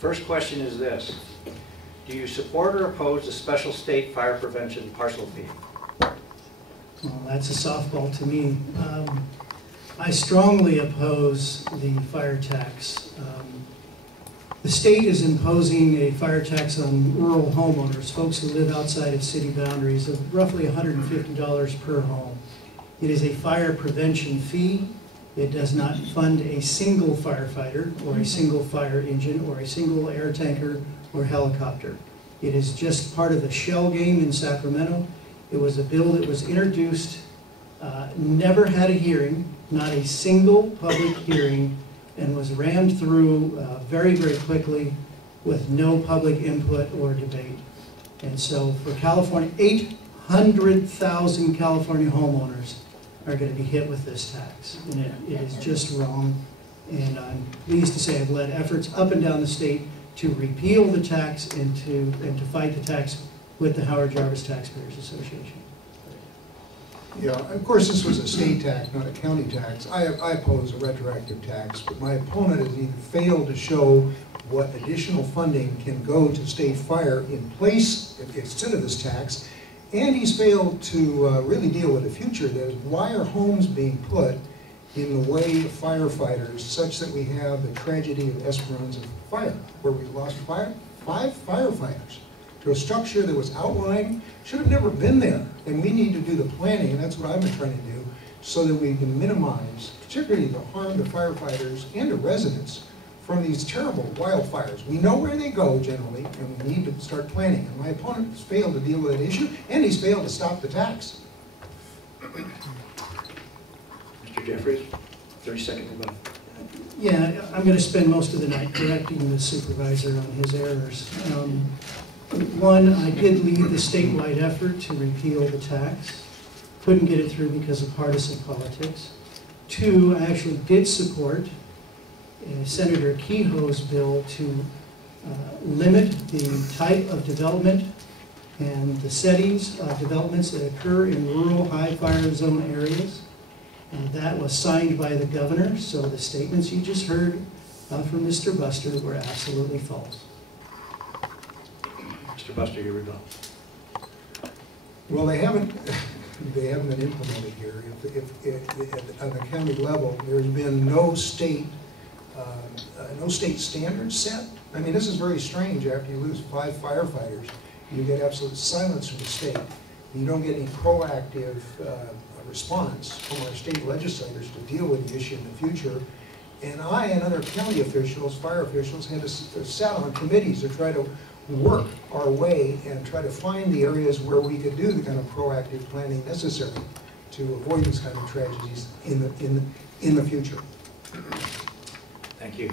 First question is this. Do you support or oppose the special state fire prevention parcel fee? Well, that's a softball to me. I strongly oppose the fire tax. The state is imposing a fire tax on rural homeowners, folks who live outside of city boundaries, of roughly $150 per home. It is a fire prevention fee. It does not fund a single firefighter or a single fire engine or a single air tanker or helicopter. It is just part of the shell game in Sacramento. It was a bill that was introduced, never had a hearing, not a single public hearing, and was rammed through very, very quickly with no public input or debate. And so for California, 800,000 California homeowners are going to be hit with this tax. And it is just wrong. And I'm pleased to say I've led efforts up and down the state to repeal the tax and to fight the tax with the Howard Jarvis Taxpayers Association. Yeah, of course this was a state tax, not a county tax. I oppose a retroactive tax, but my opponent has either failed to show what additional funding can go to state fire in place instead of this tax, and he's failed to really deal with the future. That is, why are homes being put in the way of firefighters such that we have the tragedy of Esperanza Fire, where we lost five firefighters to a structure that was outlined, should have never been there. And we need to do the planning, and that's what I've been trying to do, so that we can minimize, particularly the harm to firefighters and to residents from these terrible wildfires. We know where they go generally, and we need to start planning. And my opponent has failed to deal with that issue, and he's failed to stop the tax. Mr. Jeffries, 30 seconds above. Yeah, I'm going to spend most of the night correcting the supervisor on his errors. One, I did lead the statewide effort to repeal the tax. Couldn't get it through because of partisan politics. Two, I actually did support Senator Kehoe's bill to limit the type of development and the settings of developments that occur in rural high fire zone areas. That was signed by the governor, so the statements you just heard from Mr. Buster were absolutely false. Mr. Buster, your rebuttal. Well, they haven't been implemented here. If on the county level, there's been no state standards set. I mean, this is very strange. After you lose 5 firefighters, you get absolute silence from the state. You don't get any proactive response from our state legislators to deal with the issue in the future. And I and other county officials, fire officials, had to sat on committees to try to work our way and try to find the areas where we could do the kind of proactive planning necessary to avoid these kind of tragedies in the future. Thank you.